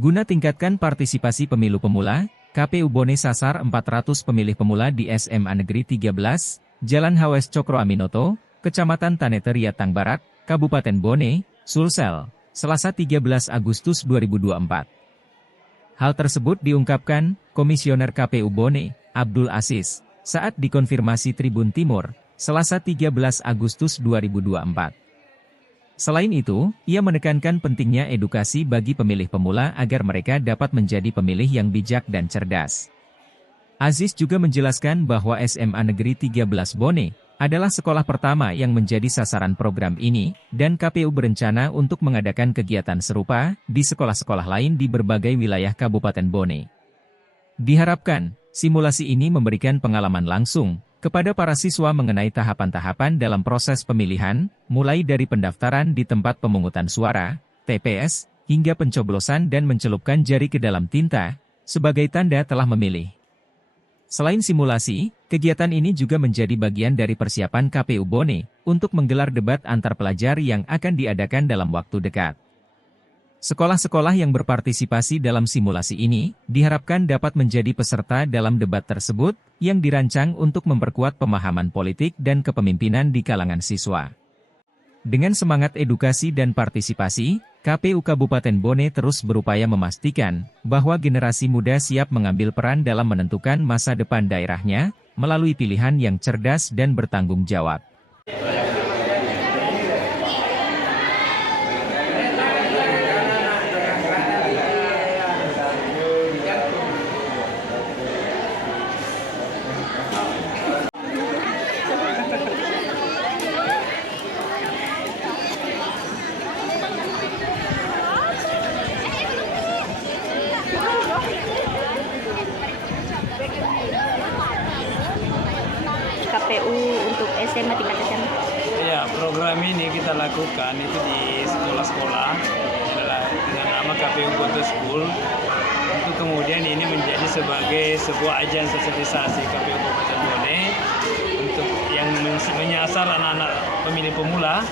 Guna tingkatkan partisipasi pemilu pemula, KPU Bone sasar 400 pemilih pemula di SMA Negeri 13, Jalan Hawes Cokro Aminoto, Kecamatan Taneteria Tang Barat, Kabupaten Bone, Sulsel, Selasa 13 Agustus 2024. Hal tersebut diungkapkan Komisioner KPU Bone, Abdul Aziz, saat dikonfirmasi Tribun Timur, Selasa 13 Agustus 2024. Selain itu, ia menekankan pentingnya edukasi bagi pemilih pemula agar mereka dapat menjadi pemilih yang bijak dan cerdas. Aziz juga menjelaskan bahwa SMA Negeri 13 Bone adalah sekolah pertama yang menjadi sasaran program ini, dan KPU berencana untuk mengadakan kegiatan serupa di sekolah-sekolah lain di berbagai wilayah Kabupaten Bone. Diharapkan, simulasi ini memberikan pengalaman langsung kepada para siswa mengenai tahapan-tahapan dalam proses pemilihan, mulai dari pendaftaran di tempat pemungutan suara, TPS, hingga pencoblosan dan mencelupkan jari ke dalam tinta, sebagai tanda telah memilih. Selain simulasi, kegiatan ini juga menjadi bagian dari persiapan KPU Bone untuk menggelar debat antar pelajar yang akan diadakan dalam waktu dekat. Sekolah-sekolah yang berpartisipasi dalam simulasi ini diharapkan dapat menjadi peserta dalam debat tersebut yang dirancang untuk memperkuat pemahaman politik dan kepemimpinan di kalangan siswa. Dengan semangat edukasi dan partisipasi, KPU Kabupaten Bone terus berupaya memastikan bahwa generasi muda siap mengambil peran dalam menentukan masa depan daerahnya melalui pilihan yang cerdas dan bertanggung jawab. KPU untuk SMA tingkat SMA. Ya, program ini kita lakukan itu di sekolah-sekolah adalah dengan nama KPU Koto School. Untuk kemudian ini menjadi sebagai sebuah ajang sosialisasi KPU Kabupaten Bone untuk yang menyasar anak-anak pemilih pemula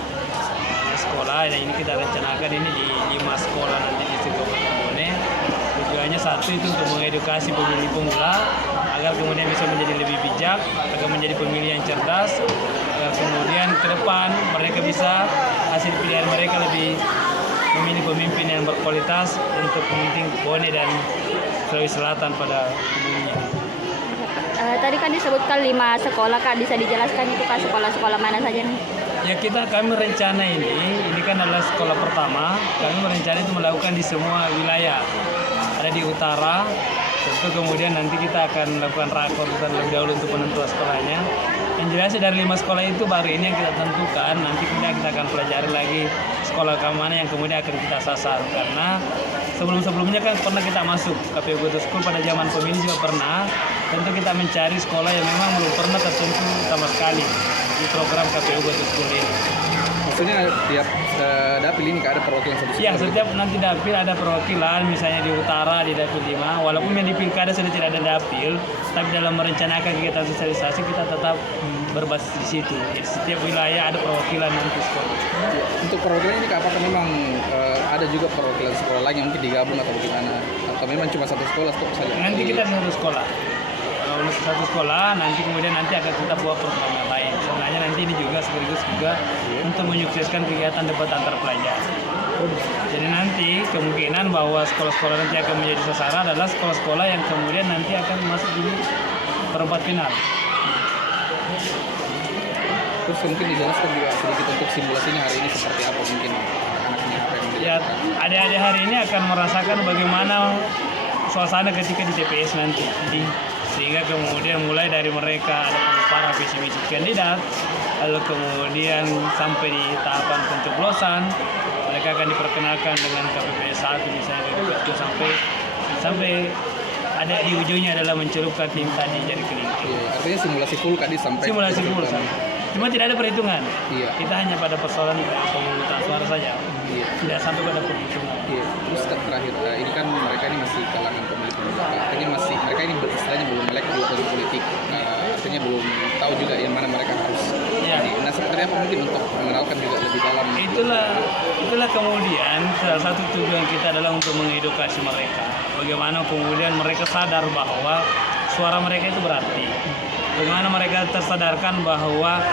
sekolah. Dan ini kita rencanakan ini di 5 sekolah nanti di Kabupaten Bone. Tujuannya satu itu untuk mengedukasi pemilih pemula agar kemudian bisa menjadi lebih bijak, agar menjadi pemilih yang cerdas, agar kemudian ke depan mereka bisa hasil pilihan mereka lebih memilih pemimpin yang berkualitas untuk pemimpin Bone dan Sulawesi Selatan pada umumnya. Tadi kan disebutkan 5 sekolah, Kak, bisa dijelaskan itu Kak sekolah-sekolah mana saja nih? Ya, kami rencana ini kan adalah sekolah pertama, kami merencana itu melakukan di semua wilayah. Ada di utara, tentu kemudian nanti kita akan melakukan rakor lebih dahulu untuk penentuan sekolahnya. Yang jelasnya dari 5 sekolah itu baru ini yang kita tentukan, nanti kemudian kita akan pelajari lagi sekolah mana yang kemudian akan kita sasar. Karena sebelum-sebelumnya kan pernah kita masuk KPU Koto School pada zaman pemilih juga pernah, tentu kita mencari sekolah yang memang belum pernah tersentuh sama sekali di program KPU Koto School ini. Maksudnya tiap dapil ini ada perwakilan satu sekolah? Ya, setiap nanti dapil ada perwakilan, misalnya di utara, di dapil 5, walaupun yang di pilkada sudah tidak ada dapil, tapi dalam merencanakan kegiatan sosialisasi kita tetap berbasis di situ. Jadi, setiap wilayah ada perwakilan nanti sekolah. Untuk perwakilan ini apakah memang ada juga perwakilan sekolah lain yang mungkin digabung atau bagaimana? Atau memang cuma satu sekolah saja? Nanti kita satu sekolah. Kalau satu sekolah, nanti kemudian akan kita buat program yang lain. Sebenarnya nanti ini juga sekaligus juga untuk menyukseskan kegiatan debat antar pelajar. Jadi nanti kemungkinan bahwa sekolah-sekolah nanti akan menjadi sasaran adalah sekolah-sekolah yang kemudian nanti akan masuk di perempat final. Terus mungkin dijelaskan juga sedikit untuk simulasinya hari ini seperti apa mungkin anak-anaknya apa yang Ya, adik-adik hari ini akan merasakan bagaimana suasana ketika di TPS nanti. Sehingga kemudian mulai dari mereka ada para visi misi kandidat, lalu kemudian sampai di tahapan pencoblosan, mereka akan diperkenalkan dengan KPPS 1 misalnya dari ketua sampai ada di ujungnya adalah mencelupkan tinta di jari kelingking. Artinya simulasi full tadi sampai simulasi full cuma tidak ada perhitungan. Iya. Kita hanya pada persoalan pemungutan suara saja. Iya. Tidak sampai pada perhitungan. Iya. Terus terakhir ini kan mereka ini masih kalangan pemilih pemula. Artinya mereka ini beristilahnya belum melek dulu politik. Artinya belum tahu juga yang mana mereka harus Ya. Nah, seperti apa mungkin untuk mengenalkan juga lebih dalam? Itulah kemudian salah satu tujuan kita adalah untuk mengedukasi mereka. Bagaimana kemudian mereka sadar bahwa suara mereka itu berarti. Bagaimana mereka tersadarkan bahwa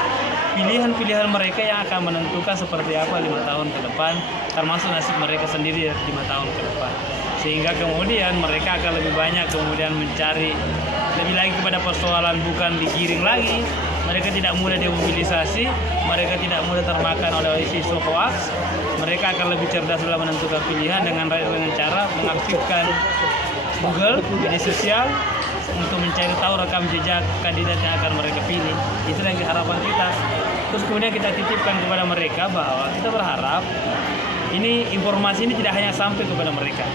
pilihan-pilihan mereka yang akan menentukan seperti apa 5 tahun ke depan, termasuk nasib mereka sendiri 5 tahun ke depan. Sehingga kemudian mereka akan lebih banyak kemudian mencari lebih lagi kepada persoalan, bukan digiring lagi. Mereka tidak mudah dimobilisasi, mereka tidak mudah termakan oleh isu hoax. Mereka akan lebih cerdas dalam menentukan pilihan dengan cara mengaktifkan Google, media sosial, untuk mencari tahu rekam jejak kandidat yang akan mereka pilih. Itulah yang harapan kita. Terus kemudian kita titipkan kepada mereka bahwa kita berharap informasi ini tidak hanya sampai kepada mereka.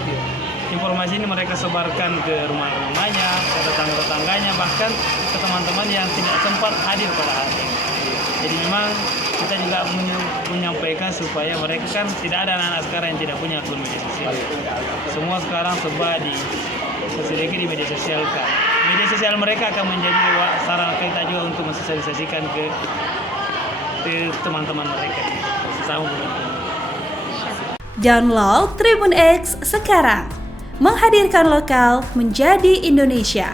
Informasi ini mereka sebarkan ke rumah-rumahnya, ke tetangga-tetangganya, bahkan ke teman-teman yang tidak sempat hadir pada hari ini. Jadi memang kita juga menyampaikan supaya mereka kan tidak ada anak-anak sekarang yang tidak punya akun media sosial. Semua sekarang serba sedikit di media sosial kan. Media sosial mereka akan menjadi sarana kita juga untuk mensosialisasikan ke teman-teman mereka. Sesama Download Tribun X sekarang, menghadirkan lokal menjadi Indonesia.